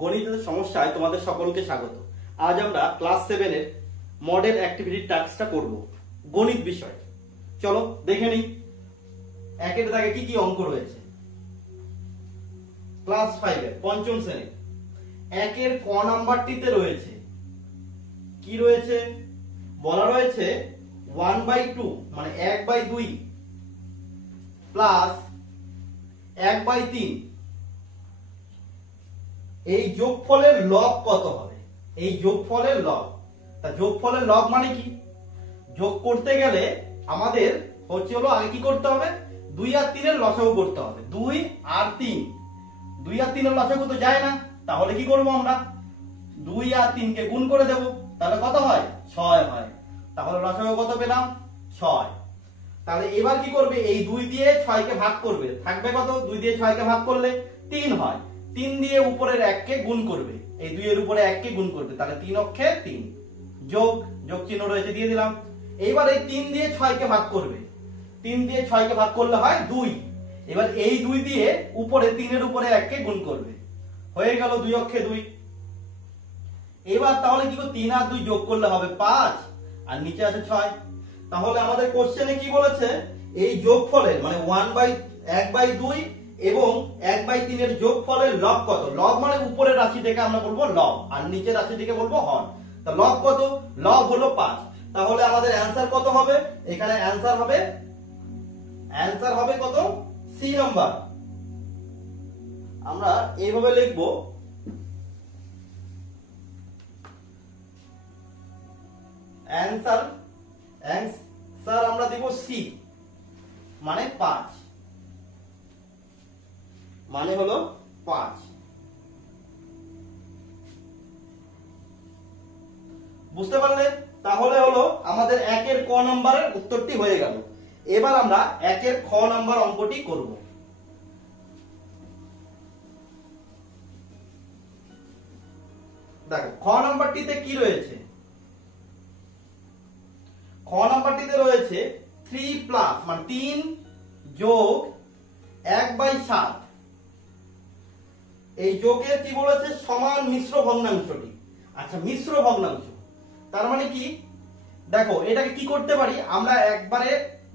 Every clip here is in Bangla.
গণিতের সমস্যায় তোমাদের সকলকে স্বাগত। আজ আমরা ক্লাস 7 এর মডেল অ্যাক্টিভিটি টাস্কটা করব গণিত বিষয়। চলো দেখে নিই একের দাগে কি কি অঙ্ক রয়েছে। ক্লাস 5 এর পঞ্চম শ্রেণী একের ক নাম্বারটিতে রয়েছে কি রয়েছে, বলা রয়েছে 1/2 মানে 1/2 প্লাস 1/3। এই যোগফলের লব কত হবে? এই যোগফলের লব, তা যোগফলের লব মানে কি? যোগ করতে গেলে আমাদের হচ্ছে হলো আগে কি করতে হবে, 2 আর 3 এর লসাগু করতে হবে। 2 আর 3, 2 আর 3 এর লসাগু তো যায় না, তাহলে কি করব আমরা 2 আর 3 কে গুণ করে দেব, তাহলে কত হয় 6 হয়। তাহলে লসাগু কত পেলাম 6। তাহলে এবার কি করবে, এই 2 দিয়ে 6 কে ভাগ করবে, থাকবে কত, 2 দিয়ে 6 কে ভাগ করলে 3 হয়। 3 দিয়ে উপরের 1 কে গুণ করবে, এই 2 এর উপরে 1 কে গুণ করবে, তাহলে 3 অক্ষে 3 যোগ যোগ চিহ্ন রয়েছে দিয়ে দিলাম। এইবার এই 3 দিয়ে 6 কে ভাগ করবে, 3 দিয়ে 6 কে ভাগ করলে হয় 2। এবার এই 2 দিয়ে উপরে 3 এর উপরে 1 কে গুণ করবে, হয়ে গেল 2 অক্ষে 2। এবার তাহলে কি করব, 3 আর 2 যোগ করলে হবে 5 আর নিচে আছে 6। তাহলে আমাদের কোশ্চেনে কি বলেছে, এই যোগফলের মানে 1/2 এবং 1/3 এর যোগফলের লব কত? লব মানে উপরের রাশিটাকে আমরা বলবো লব আর নিচের রাশিটাকে বলবো হর। তা লব কত? লব হলো 5। তাহলে আমাদের অ্যানসার কত হবে? এখানে অ্যানসার হবে কত? C number. আমরা এইভাবে লিখবো, অ্যানসার আমরা দেব সি মানে 5, মানে হলো 5। বুঝতে পারলে? তাহলে হলো আমাদের একের ক নাম্বারের উত্তরটি হয়ে গেল। এবার আমরা একের খ নাম্বার অঙ্কটি করব। দেখো খ নাম্বারটিতে কি রয়েছে, খ নাম্বারটিতে রয়েছে 3 প্লাস মানে 3 যোগ 1/7। এই যোগের কি বলেছে, সমান মিশ্র ভগ্নাংশটি। আচ্ছা মিশ্র ভগ্নাংশ তার মানে কি, দেখো এটাকে কি করতে পারি আমরা একবারে,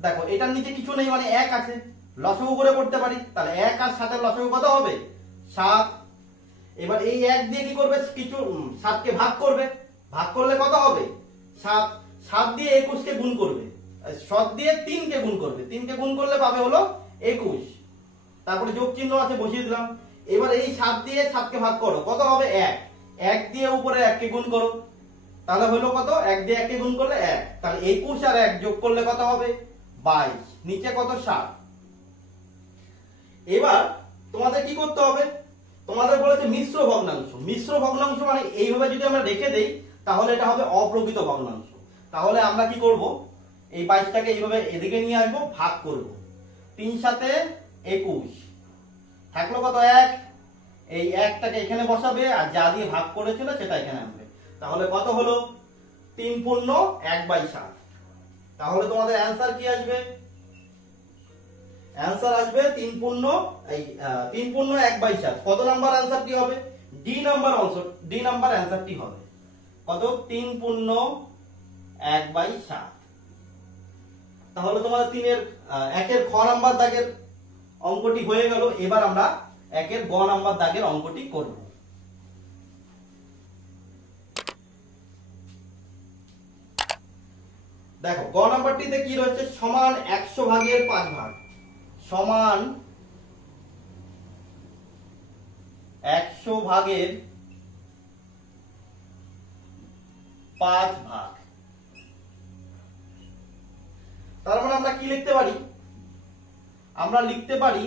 দেখো এটার নিচে কিছু নেই মানে 1 আছে, লসাগু করে করতে পারি। তাহলে 1 আর 7 এর লসাগু কত হবে 7। এবার এই 1 দিয়ে কি করবে, কিছু 7 কে ভাগ করবে, ভাগ করলে কত হবে 7। 7 দিয়ে 21 কে গুণ করবে, 7 দিয়ে 3 কে গুণ করবে, 3 কে গুণ করলে পাবে হলো 21। তারপরে যোগ চিহ্ন আছে বসিয়ে দিলাম। এবার এই 7 দিয়ে 7 কে ভাগ করো, কত হবে 1। 1 দিয়ে উপরে 1 কে গুণ করো, তাহলে হলো কত, 1 দিয়ে 1 কে গুণ করলে 1। তাহলে 21 আর 1 যোগ করলে কত হবে 22, নিচে কত 7। এবার তোমাদের কি করতে হবে, তোমাদের বলেছে মিশ্র ভগ্নাংশ। মিশ্র ভগ্নাংশ মানে এইভাবে যদি আমরা রেখে দেই তাহলে এটা হবে অপ্রকৃত ভগ্নাংশ। তাহলে আমরা কি করব, এই 22টাকে এইভাবে এদিকে নিয়ে আসবো, ভাগ করব। 3 7 21 থাকলো কত 1। এই 1টাকে এখানে বসাবে আর যা দিয়ে ভাগ করেছিল সেটা এখানে আনবে। তাহলে কত হলো 3 পূর্ণ 1/7। তাহলে তোমাদের অ্যানসার কি আসবে, অ্যানসার আসবে 3 পূর্ণ 1/7। কত নাম্বার অ্যানসারটি হবে, ডি নাম্বার অ্যানসারটি হবে কত, 3 পূর্ণ 1/7। তাহলে তোমাদের একের খ নাম্বার দাগের অঙ্কটি হয়ে গেল। এবার আমরা একের গ নাম্বার দাগের অঙ্কটি করব। দেখো গ নাম্বারটিতে কি রয়েছে, সমান 100 ভাগের 5 ভাগ, সমান 100 ভাগের 5 ভাগ। তার মানে আমরা কি লিখতে পারি, আমরা লিখতে পারি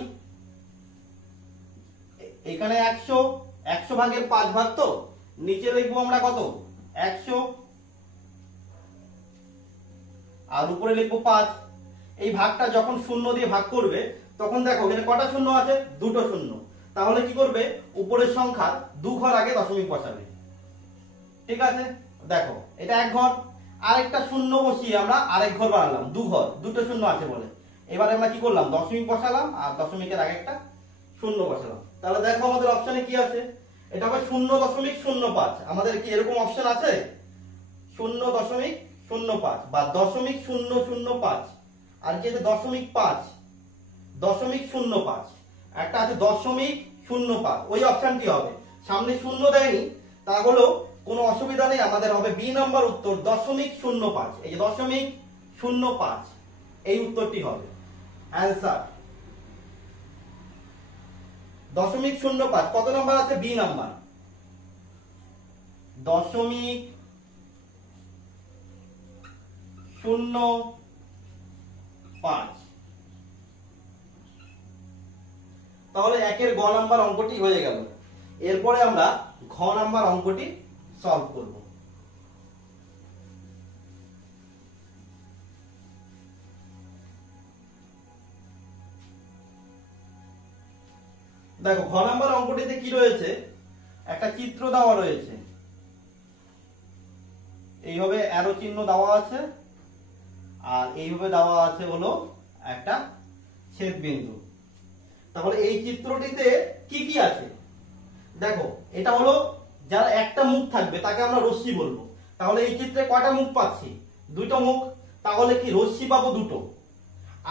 এখানে 100 ভাগের 5 ভাগ, তো নিচে লিখবো আমরা কত 100 আর উপরে লিখবো 5। এই ভাগটা যখন শূন্য দিয়ে ভাগ করবে তখন দেখো এখানে কটা শূন্য আছে, দুটো শূন্য। তাহলে কি করবে, উপরের সংখ্যা 2 ঘর আগে দশমিক বসাবে। ঠিক আছে, দেখো এটা 1 ঘর, আরেকটা শূন্য বসিয়ে আমরা আরেক ঘর বানালাম, 2 ঘর, দুটো শূন্য আছে বলে। এবারে আমরা কি করলাম, দশমিক বসালাম আর দশমিকের আগে একটা শূন্য বসালাম। তাহলে দেখো আমাদের অপশনে কি আছে, এটা হবে 0.05। আমাদের কি এরকম অপশন আছে? 0.05 বা 0.005, আর কি আছে 0.5, 0.05, একটা আছে 0.05। ওই অপশনটি হবে, সামনে শূন্য দেয়নি, তাহলেও কোনো অসুবিধা নেই, আমাদের হবে বি নাম্বার উত্তর 0.05। এই যে 0.05, এই উত্তরটি হবে অ্যান্সার। 0.05 কত নাম্বার আছে? B number. 0.05। তাহলে একের গ নাম্বার অঙ্কটি হয়ে গেল। এরপরে আমরা ঘ নাম্বার অঙ্কটি সলভ করব। দেখো ঘ নাম্বার অঙ্কটিতে কি রয়েছে, একটা চিত্র দেওয়া রয়েছে, এইভাবে অ্যারো চিহ্ন দেওয়া আছে, আর এইভাবে দেওয়া আছে হলো একটা ছেদ বিন্দু। তাহলে এই চিত্রটিতে কি কি আছে দেখো, এটা হলো যার একটা মুখ থাকবে তাকে আমরা রশ্মি বলবো। তাহলে এই চিত্রে কয়টা মুখ পাচ্ছি? দুটো মুখ, তাহলে কি রশ্মি পাবো দুটো।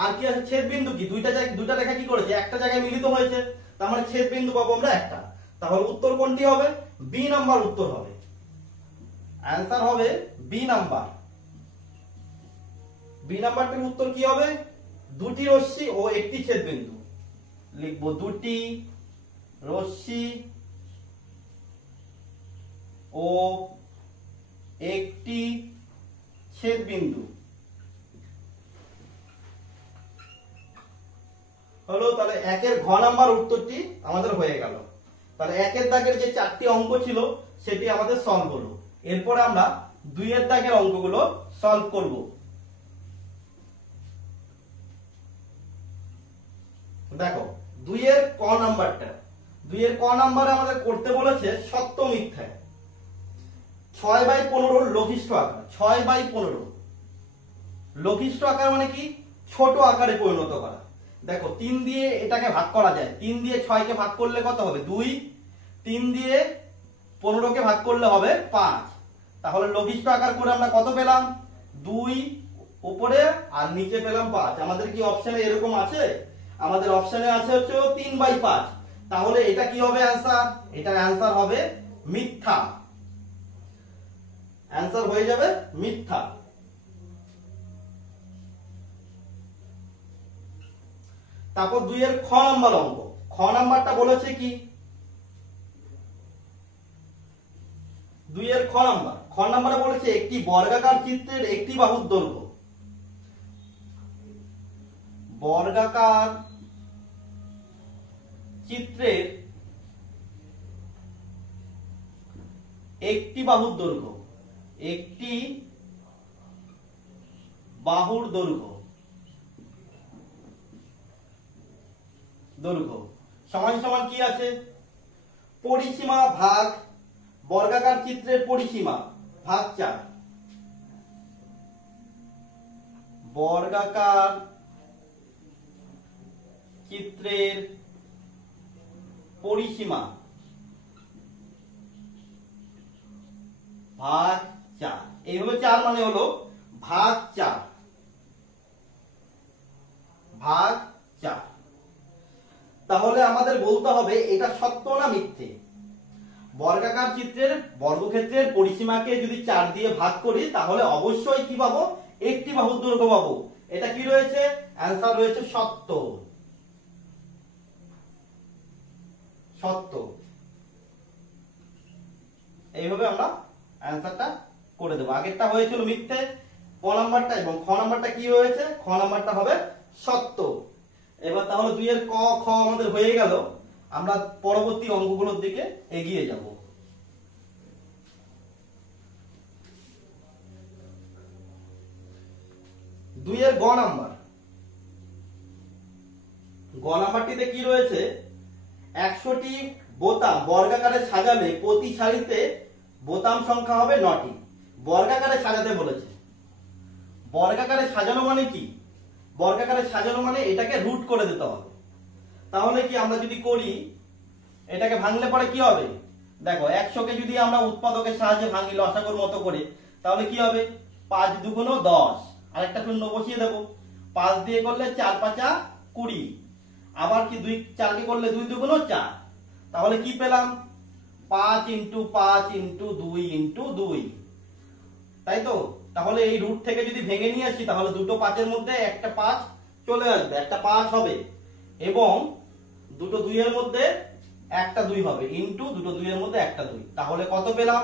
আর কি আছে? ছেদ বিন্দু কি দুইটা জায়গায়, দুইটা রেখা কি করেছে? একটা জায়গায় মিলিত হয়েছে, তার মানে ছেদ বিন্দু পাবো আমরা একটা। তাহলে উত্তর কোনটি হবে? বি নাম্বার উত্তর হবে, অ্যান্সার হবে বি নাম্বার। বি নাম্বারটির উত্তর কি হবে? দুটি রশ্মি ও একটি ছেদ বিন্দু। লিখবো দুটি রশ্মি ও একটি ছেদ বিন্দু হলো। তাহলে একের ঘ নাম্বার উত্তরটি আমাদের হয়ে গেল। তাহলে একের দাগের যে চারটি অঙ্ক ছিল সেটি আমাদের সলভ হলো। এরপর আমরা দুইয়ের দাগের অঙ্কগুলো সলভ করব। দেখো দুইয়ের ক নাম্বারটা, দুইয়ের ক নাম্বারে আমাদের করতে বলেছে সত্য মিথ্যা। 6/15 লঘিষ্ঠ আকার। 6/15 লঘিষ্ঠ আকার মানে কি? ছোট আকারে পরিণত করা। দেখো 3 দিয়ে এটাকে ভাগ করা যায়, 3 দিয়ে 6 কে ভাগ করলে কত হবে? 2। 3 দিয়ে 15 কে ভাগ করলে হবে 5। তাহলে লঘিষ্ঠ আকার করে আমরা কত পেলাম? 2 উপরে আর নিচে পেলাম 5। আমাদের কি অপশনে এরকম আছে? আমাদের অপশনে আছে হচ্ছে 3/5। তাহলে এটা কি হবে অ্যান্সার? এটার অ্যান্সার হবে মিথ্যা। অ্যান্সার হয়ে যাবে মিথ্যা। তারপর দুইয়ের খ নাম্বার অঙ্ক। খ নাম্বারটা বলেছে কি? দুইয়ের খ নাম্বারে বলেছে একটি বর্গাকার চিত্রের একটি বাহুর দৈর্ঘ্য। বর্গাকার চিত্রের একটি বাহুর দৈর্ঘ্য, একটি বাহুর দৈর্ঘ্য সমান সমান কি আছে? পরিসীমা ভাগ বর্গাকার চিত্রের পরিসীমা ভাগ 4। বর্গাকার চিত্রের পরিসীমা ভাগ 4। এইভাবে 4 মানে হলো ভাগ 4, ভাগ 4। তাহলে আমাদের বলতে হবে এটা সত্য না মিথ্যে। বর্গাকার চিত্রের বর্গক্ষেত্রের পরিসীমাকে যদি 4 দিয়ে ভাগ করি তাহলে অবশ্যই কি পাবো? একটি বাহুর দৈর্ঘ্য পাবো। এটা কি রয়েছে? অ্যান্সার রয়েছে সত্য। সত্য। এইভাবে আমরা অ্যান্সারটা করে দেবো। আগেরটা হয়েছিল মিথ্যে ক নাম্বারটা, এবং খ নাম্বারটা কি হয়েছে? খ নাম্বারটা হবে সত্য। এবার তাহলে দুইয়ের ক খ আমাদের হয়ে গেল। আমরা পরবর্তী অঙ্কগুলোর দিকে এগিয়ে যাব। দুইয়ের গ নাম্বার। গ নাম্বারটিতে কি রয়েছে? 100টি বোতাম বর্গাকারে সাজালে প্রতি সারিতে বোতাম সংখ্যা হবে 9টি। বর্গাকারে সাজাতে বলেছে। বর্গাকারে সাজানো মানে কি? বর্গাকারে সাজানো মানে এটাকে রুট করে দিতে হবে। তাহলে কি আমরা যদি করি, এটাকে ভাঙলে পরে কি হবে? দেখো 100কে যদি আমরা উৎপাদকের সাহায্যে ভাঙি লসাগুর মতো করে, তাহলে কি হবে? 5 দুগুণ 10, আরেকটা শূন্য বসিয়ে দেবো। 5 দিয়ে করলে 4 5 20, আবার কি 2 4 কে করলে 2 দুগুণ 4, তাহলে কি পেলাম? 5 × 5 × 2 × 2, তাই তো? তাহলে এই রুট থেকে যদি ভেঙে নিয়ে আসি, তাহলে দুটো 5 এর মধ্যে একটা 5 চলে আসবে, একটা 5 হবে, এবং দুটো 2 এর মধ্যে একটা 2 হবে, ইনটু দুটো 2 এর মধ্যে একটা 2। তাহলে কত পেলাম?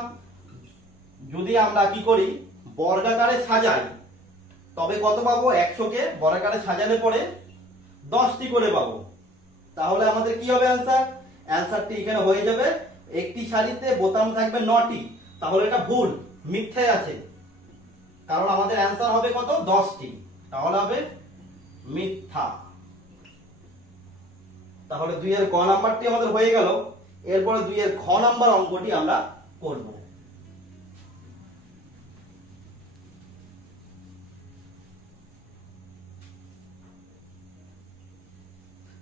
যদি আমরা কি করি, বর্গাকারে সাজাই, তবে কত পাবো? 100কে বর্গাকারে সাজালে পরে 10টি করে পাবো। তাহলে আমাদের কি হবে অ্যান্সার? অ্যান্সারটি এখানে হয়ে যাবে, একটি সারিতে বোতাম থাকবে 9টি। তাহলে এটা ভুল, মিথ্যে আছে, কারণ আমাদের অ্যান্সার হবে কত? 10টি। তাহলে হবে মিথ্যা। তাহলে 2 এর গ নাম্বারটি আমাদের হয়ে গেল। এরপরে 2 এর খ নাম্বার অঙ্কটি আমরা করব।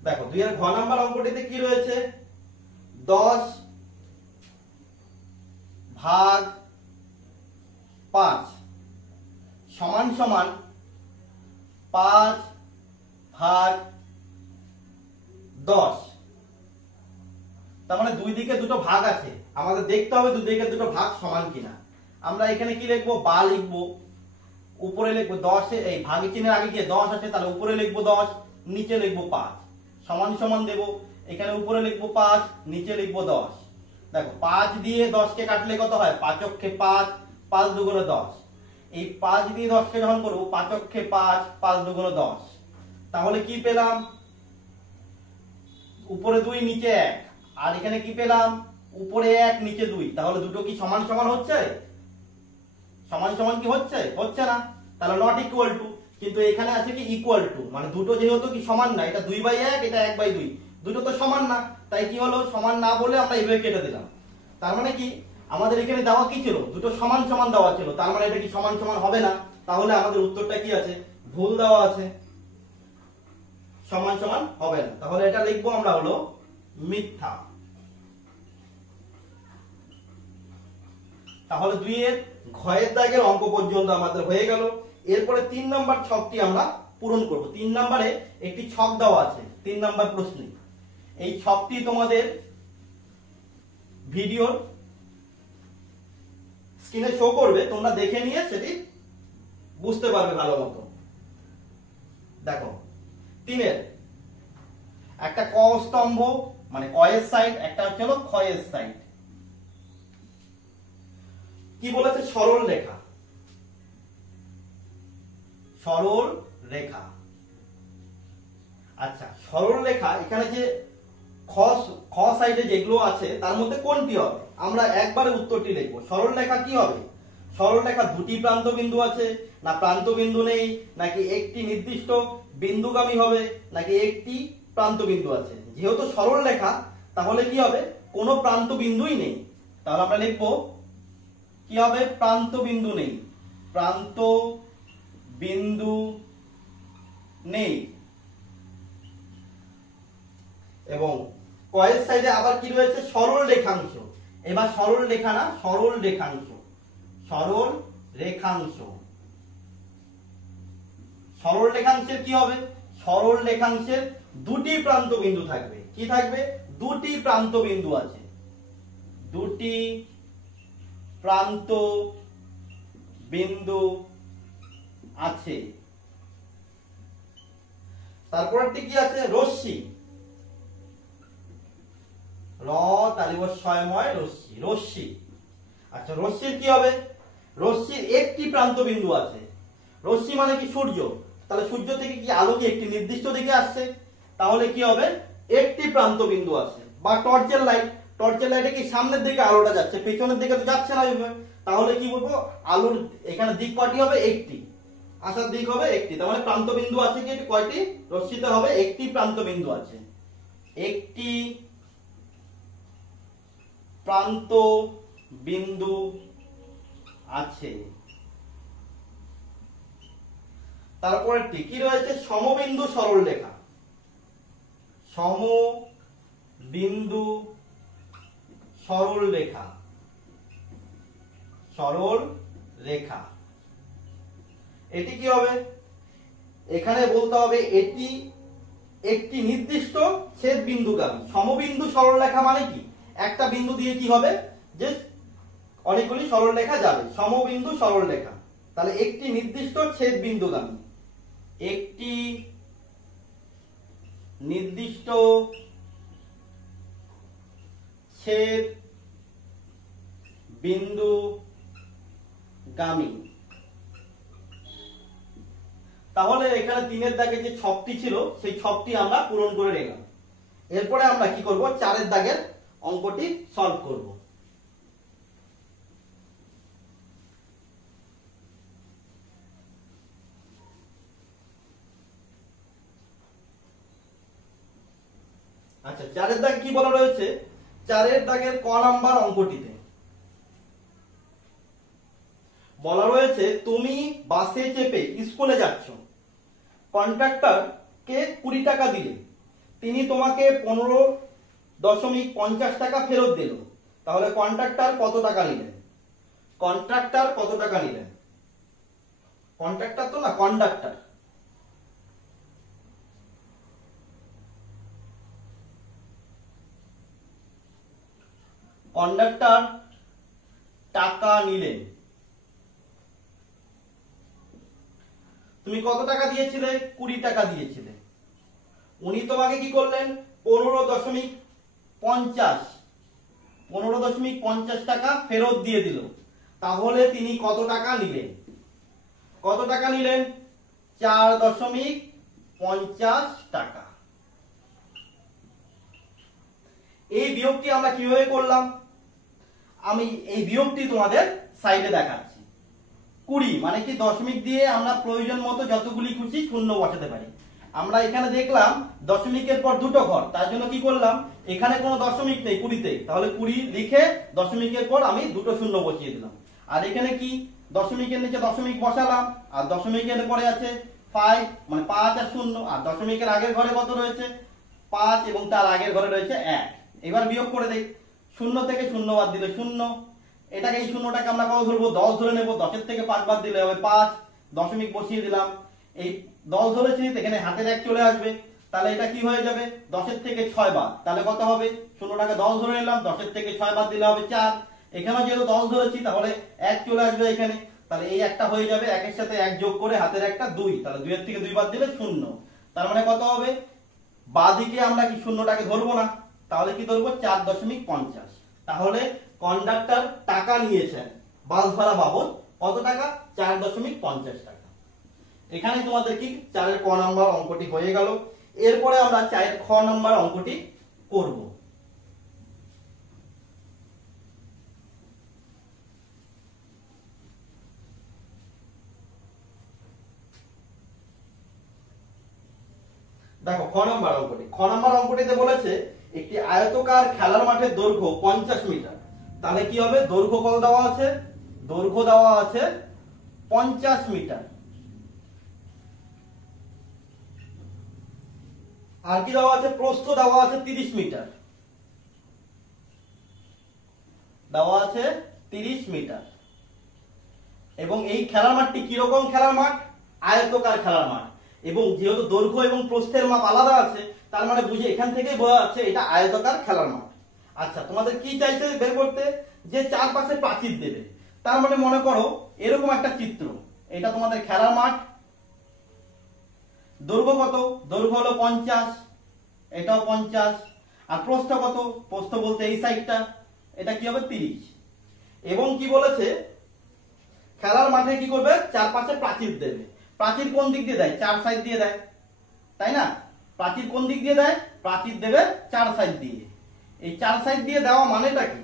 দেখো 2 এর ঘ নাম্বার অঙ্কটিতে কি রয়েছে? 10 ভাগ 5 সমান সমান 5 ভাগ 10। তার মানে দুই দিকে দুটো ভাগ আছে, আমাদের দেখতে হবে দুই দিকে দুটো ভাগ সমান কিনা। আমরা এখানে কি লিখবো? বা লিখবো, উপরে লিখবো 10, এই ভাগের চিহ্নের আগে গিয়ে 10 আছে, তাহলে উপরে লিখবো 10, নিচে লিখবো 5, সমান সমান দেব। এখানে উপরে লিখবো 5, নিচে লিখবো 10। দেখো 5 দিয়ে 10 কে কাটলে কত হয়? 5 অক্ষে 5, 5 দুগুণ 10। এই 5 দিয়ে 10 কে যখন করবো, 5 অক্ষে 5, 5 দুগুণ 10। তাহলে কি পেলাম? উপরে 2 নিচে 1, আর এখানে কি পেলাম? উপরে 1 নিচে 2। তাহলে দুটো কি সমান সমান হচ্ছে? সমান সমান কি হচ্ছে? হচ্ছে না, তাহলে নট ইকুয়াল টু। কিন্তু এখানে আছে কি ইকুয়াল টু, মানে দুটো যেহেতু কি সমান না, এটা 2/1, এটা 1/2, দুটো তো সমান না, তাই কি হলো? সমান না বলে আমরা এইভাবে কেটে দিলাম। তার মানে কি আমাদের এখানে দেওয়া কি ছিল? দুটো সমান সমান দেওয়া ছিল, তার মানে এটা কি সমান সমান হবে না। তাহলে আমাদের উত্তরটা কি আছে? ভুল দেওয়া আছে, সমান সমান হবে না। তাহলে এটা লিখবো আমরা হলো মিথ্যা। তাহলে 2 এর ঘয়ের দাগের অঙ্ক পর্যন্ত আমাদের হয়ে গেল। এরপরে 3 নাম্বার ছকটি আমরা পূরণ করব। 3 নম্বরে একটি ছক দেওয়া আছে 3 নাম্বার প্রশ্নে। এই ছকটি তোমাদের ভিডিওর স্ক্রিনে শো করবে, তোমরা দেখে নিয়ে সেটি বুঝতে পারবে ভালো মতো। দেখো 3 এর একটা ক স্তম্ভ, মানে ক এর সাইড, একটা হচ্ছে হলো খ এর সাইড। কি বলেছে? সরল রেখা, সরল রেখা। আচ্ছা, সরল রেখা এখানে যে খ সাইডে যেগুলো আছে তার মধ্যে কোনটি হবে? আমরা একবারে উত্তরটি লিখবো। সরল রেখা কি হবে? সরল রেখা দুটি প্রান্ত বিন্দু আছে, না প্রান্ত বিন্দু নেই, নাকি একটি নির্দিষ্ট বিন্দুগামী হবে, নাকি একটি প্রান্ত বিন্দু আছে? যেহেতু সরল রেখা, তাহলে কি হবে? কোনো প্রান্ত বিন্দুই নেই। তাহলে আমরা লিখবো কি হবে? প্রান্ত বিন্দু নেই, প্রান্ত বিন্দু নেই। এবং কয়ের সাইডে আবার কি রয়েছে? সরল রেখাংশ। এবার সরল রেখা না, সরল রেখাংশ, সরল রেখাংশ। সরল রেখাংশের কি হবে? সরল রেখাংশের দুটি প্রান্ত বিন্দু থাকবে। কি থাকবে? দুটি প্রান্ত বিন্দু আছে, দুটি প্রান্ত বিন্দু আছে। তারপরটি কি আছে? রশ্মি, র তালিবস্ময় রশ্মি, রশ্মি। আচ্ছা, রশ্মির কি হবে? রশ্মির একটি প্রান্ত বিন্দু আছে। রশ্মি মানে কি? সূর্য। তাহলে সূর্য থেকে কি আলো কি একটি নির্দিষ্ট দিকে আসছে? তাহলে কি হবে? একটি প্রান্ত বিন্দু আছে। বা টর্চের লাইট, টর্চের লাইটে কি সামনের দিকে আলোটা যাচ্ছে, পেছনের দিকে তো যাচ্ছে না এইভাবে। তাহলে কি বলবো? আলোর এখানে দিক কয়টি হবে? একটি, আসার দিক হবে একটি। তার মানে প্রান্ত বিন্দু আছে কি কয়টি? রশ্মিতে হবে একটি প্রান্ত বিন্দু আছে, একটি প্রান্ত বিন্দু আছে। তারপরেরটি কি রয়েছে? সমবিন্দু সরল রেখা, সমবিন্দু সরল রেখা, সরল রেখা। এটি কি হবে, এখানে বলতে হবে এটি একটি নির্দিষ্ট ছেদ বিন্দুগামী সমবিন্দু সরল রেখা। মানে কি, একটা বিন্দু দিয়ে কি হবে যে অনেকগুলি সরল রেখা যাবে, সমবিন্দু সরল রেখা। তাহলে একটি নির্দিষ্ট ছেদ বিন্দুগামী, একটি নির্দিষ্ট ছেদ বিন্দুগামী। তাহলে এখানে 3-এর দাগে যে ছকটি ছিল সেই ছকটি আমরা পূরণ করে নিলাম। এরপরে আমরা কি করব, 4-এর দাগের অঙ্কটি সলভ করব। আচ্ছা, 4-এর দাগে কি বলা রয়েছে, 4-এর দাগের ক নাম্বার অঙ্কটিতে বলা রয়েছে তুমি বাসে চেপে স্কুলে যাচ্ছ, কন্ট্রাক্টর কে 20 টাকা দিলে, তিনি তোমাকে 15.50 টাকা ফেরত দিল। তাহলে কন্ট্রাক্টর কত টাকা নিলেন? কন্ট্রাক্টর কত টাকা নিলেন? কন্ট্রাক্টর তো না, কন্ডাক্টর। কন্ডাক্টর টাকা নিলেন। তুমি কত টাকা দিয়েছিলে? 20 টাকা দিয়েছিলে। উনি তোমাকে কি করলেন? 15.50 টাকা ফেরত দিয়ে দিল। তাহলে তিনি কত টাকা নিলেন? কত টাকা নিলেন? 4.50 টাকা। এই বিয়োগটি আমরা কিভাবে করলাম, আমি এই বিয়োগটি তোমাদের সাইডে দেখাচ্ছি। 20 মানে কি, দশমিক দিয়ে আমরা প্রয়োজন মতো যতগুলি খুশি শূন্য বসাতে পারি। আমরা এখানে দেখলাম দশমিকের পর দুটো ঘর, তার জন্য কি করলাম, এখানে কোনো দশমিক নেই 20-তে, তাহলে 20 লিখে দশমিকের পর আমি দুটো শূন্য বসিয়ে দিলাম। আর এখানে কি, দশমিকের নিচে দশমিক বসালাম, আর দশমিকের পরে আছে 5 মানে 5 আর 0, আর দশমিকের আগের ঘরে কত রয়েছে? 5 এবং তার আগের ঘরে রয়েছে 1। এবার বিয়োগ করে দেই, 0 থেকে 0 বাদ দিলে 0। এটাকে, এই শূন্যটাকে আমরা কত ধরবো? 10 ধরে নেব। 10-এর থেকে 5 বাদ দিলে হবে 5। দশমিক বসিয়ে দিলাম, এই 10 ধরেছি, এখানে হাতের 1 চলে আসবে। তাহলে এটা কি হয়ে যাবে? 10-এর থেকে 6 বাদ, তাহলে কত হবে? শূন্যটাকে 10 ধরে নিলাম, 10-এর থেকে 6 বাদ দিলে হবে 4। এখানেও যেহেতু 10 ধরেছি তাহলে 1 চলে আসবে এখানে, তাহলে এই একটা হয়ে যাবে, 1-এর সাথে 1 যোগ করে হাতের একটা 2, তাহলে 2-এর থেকে 2 বাদ দিলে 0। তার মানে কত হবে? বাঁদিকে আমরা কি শূন্যটাকে ধরবো না, তাহলে কি ধরবো? 4.50। তাহলে কন্ডাক্টর টাকা নিয়েছেন বাস ভাড়া বাবদ কত টাকা? 4.50 টাকা। এখানে তোমাদের কি 4-এর ক নাম্বার অঙ্কটি হয়ে গেল। এরপরে আমরা 4-এর খ নাম্বার অঙ্কটি করব। দেখো খ নাম্বার অঙ্কটি, খ নাম্বার অঙ্কটিতে বলেছে একটি আয়তকার খেলার মাঠের দৈর্ঘ্য 50 মিটার। তাহলে কি হবে? দৈর্ঘ্য কত দেওয়া আছে? দৈর্ঘ্য দেওয়া আছে 50 মিটার। আর কি দেওয়া আছে? প্রস্থ দেওয়া আছে 30 মিটার, দেওয়া আছে 30 মিটার। এবং এই খেলার মাঠটি কিরকম খেলার মাঠ? আয়তকার খেলার মাঠ। এবং যেহেতু দৈর্ঘ্য এবং প্রস্থের মাপ আলাদা আছে, তার মানে বুঝে এখান থেকেই বোঝা যাচ্ছে এটা আয়তকার খেলার মাঠ। আচ্ছা, তোমাদের কি চাইছে বের করতে? যে চারপাশে প্রাচীর দেবে। তার মানে মনে করো এরকম একটা চিত্র, এটা তোমাদের খেলার মাঠ। দৈর্ঘ্য কত? দৈর্ঘ্য হলো 50, এটাও 50। আর প্রস্থ কত? প্রস্থ বলতে এই সাইডটা, এটা কি হবে? 30। এবং কি বলেছে? খেলার মাঠে কি করবে? চারপাশে প্রাচীর দেবে। প্রাচীর কোন দিক দিয়ে দেয়? 4 সাইড দিয়ে দেয়, তাই না? প্রাচীর কোন দিক দিয়ে দেয়? প্রাচীর দেবে 4 সাইড দিয়ে। এই 4 সাইড দিয়ে দেওয়া মানেটা কি?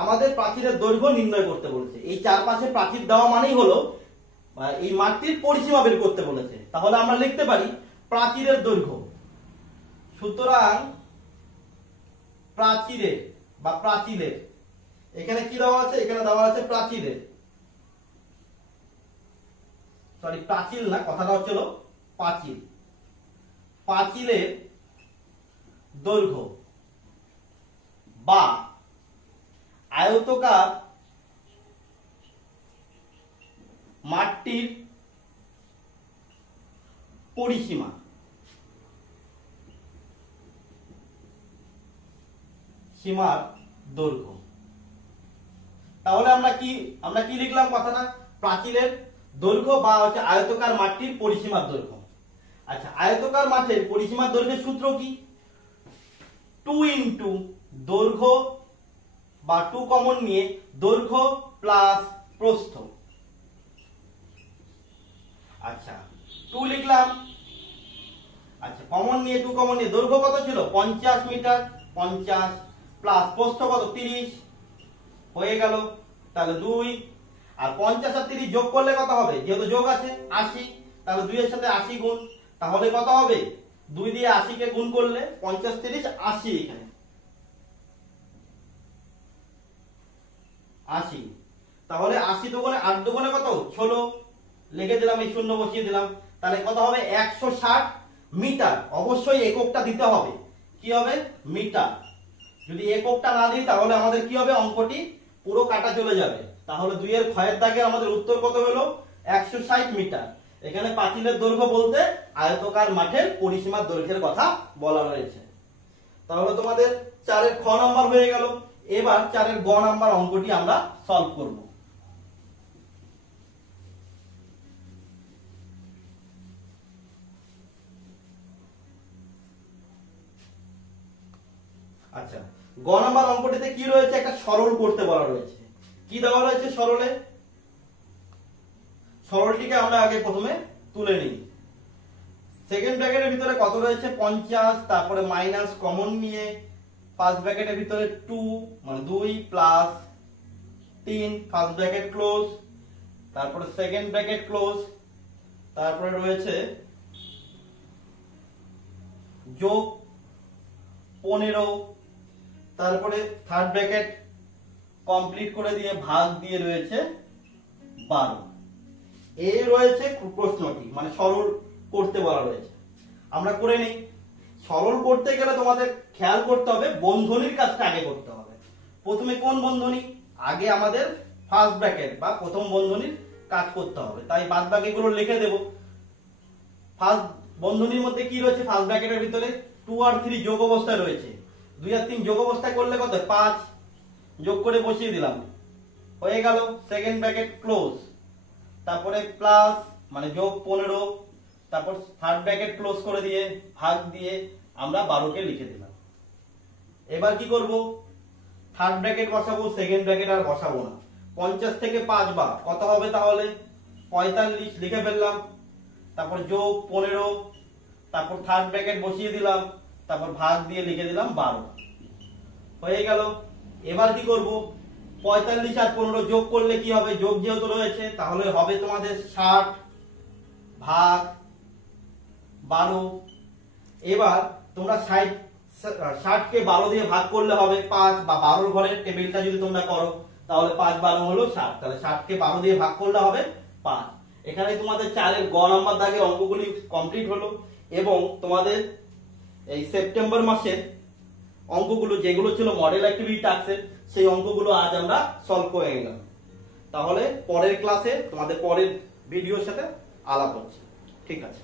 আমাদের প্রাচীরের দৈর্ঘ্য নির্ণয় করতে বলেছে। এই চারপাশে প্রাচীর দেওয়া মানেই হলো এই মাঠটির পরিসীমা বের করতে বলেছে। তাহলে আমরা লিখতে পারি প্রাচীরের দৈর্ঘ্য। সুতরাং প্রাচীরের বা প্রাচীরের, এখানে কি দেওয়া আছে? এখানে দেওয়া আছে প্রাচীরের, সরি প্রাচীর না, কথাটা হচ্ছে পাঁচিল। পাঁচিলের দৈর্ঘ্য বা আয়তকার মাঠটির পরিসীমা। সীমার দৈর্ঘ্য। তাহলে আমরা কি লিখলাম কথাটা? প্রাচীরের দৈর্ঘ্য বা হচ্ছে আয়তকার মাঠটির পরিসীমার দৈর্ঘ্য। আচ্ছা, আয়তকার মাঠের পরিসীমার দৈর্ঘ্যের সূত্র কি? 2 ইনটু দৈর্ঘ্য বা 2 কমন নিয়ে দৈর্ঘ্য প্লাস প্রস্থ। আচ্ছা, 2 লিখলাম। আচ্ছা, কমন নিয়ে 2 কমন নিয়ে দৈর্ঘ্য কত ছিল? 50 মিটার, 50 প্লাস প্রস্থ কত? 30 হয়ে গেল। তাহলে 2 আর 50 আর 30 যোগ করলে কত হবে? যেহেতু যোগ আছে 80, তাহলে 2 এর সাথে 80 গুণ, তাহলে কত হবে? 2 দিয়ে 80 কে গুণ করলে 50 30 80, এখানে 80। তাহলে 80 দুগুণে 8 দুগুণে কত? 16 লিখে দিলাম, এই শূন্য বসিয়ে দিলাম। তাহলে কত হবে? 160 মিটার। অবশ্যই এককটা দিতে হবে। কি হবে? মিটার। যদি এককটা না দিই তাহলে আমাদের কি হবে? অঙ্কটি পুরো কাটা চলে যাবে। তাহলে 2 এর ক্ষয়ের দাগে আমাদের উত্তর কত হলো? 160 মিটার। এখানে পাঁচিলের দৈর্ঘ্য বলতে আয়তকার মাঠের পরিসীমার দৈর্ঘ্যের কথা বলা রয়েছে। তাহলে তোমাদের 4 এর খ নাম্বার হয়ে গেল। এবার 4 এর গ নাম্বার অঙ্কটি আমরা সলভ করব। আচ্ছা, গ নাম্বার অঙ্কটিতে কি রয়েছে? একটা সরল করতে বলা রয়েছে। কি দেওয়া রয়েছে সরলে? সরলটিকে আমরা আগে প্রথমে তুলে নিই। সেকেন্ড ব্র্যাকেটের ভিতরে কত রয়েছে? 50, তারপরে মাইনাস কমন নিয়ে ফার্স্ট ব্র্যাকেটের ভিতরে 2 মানে 2 প্লাস 3 ফার্স্ট ব্র্যাকেট ক্লোজ, তারপরে সেকেন্ড ব্র্যাকেট ক্লোজ, তারপরে রয়েছে যোগ 15, তারপরে থার্ড ব্র্যাকেট কমপ্লিট করে দিয়ে ভাগ দিয়ে রয়েছে 12। এই রয়েছে প্রশ্নটি, মানে সরল করতে বলা রয়েছে। আমরা করে নিই। সরল করতে গেলে তোমাদের খেয়াল করতে হবে বন্ধনীর কাজটা আগে করতে হবে। প্রথমে কোন বন্ধনী? আগে আমাদের ফার্স্ট ব্র্যাকেট বা প্রথম বন্ধনীর কাজ করতে হবে। তাই বাদ বাকিগুলো লিখে দেব। ফার্স্ট বন্ধনীর মধ্যে কি রয়েছে? ফার্স্ট ব্র্যাকেটের ভিতরে 2 আর 3 যোগ অবস্থায় রয়েছে। 2 আর 3 যোগ অবস্থায় করলে কত? 5 যোগ করে বসিয়ে দিলাম, হয়ে গেল। সেকেন্ড ব্র্যাকেট ক্লোজ, তারপরে প্লাস মানে যোগ 15, তারপর থার্ড ব্র্যাকেট ক্লোজ করে দিয়ে ভাগ দিয়ে আমরা 12 কে লিখে দিলাম। এবার কি করব? থার্ড ব্র্যাকেট বসাবো, সেকেন্ড ব্র্যাকেট আর বসাবো না। 50 থেকে 5 বার কত হবে? তাহলে 45 লিখে ফেললাম, তারপর যোগ 15, তারপর থার্ড ব্র্যাকেট বসিয়ে দিলাম, তারপর ভাগ দিয়ে লিখে দিলাম 12, হয়ে গেল। এবার কি করব? 45 আর 15 যোগ করলে কি হবে? যোগ যেহেতু রয়েছে তাহলে হবে তোমাদের 60 ভাগ 12। এবার তোমরা 60 কে 12 দিয়ে ভাগ করলে হবে 5, বা 12 ঘরের টেবিলটা যদি তোমরা করো তাহলে 5 12 হলো 60। তাহলে 60 কে 12 দিয়ে ভাগ করলে হবে 5। এখানে তোমাদের 4 এর গ নাম্বার দাগে অঙ্কগুলি কমপ্লিট হলো। এবং তোমাদের এই সেপ্টেম্বর মাসের অঙ্কগুলো যেগুলো ছিল মডেল অ্যাক্টিভিটি টাস্কের, সেই অঙ্কগুলো আজ আমরা সলভ করে নিলাম। তাহলে পরের ক্লাসে তোমাদের পরের ভিডিওর সাথে আলাপ হচ্ছে। ঠিক আছে।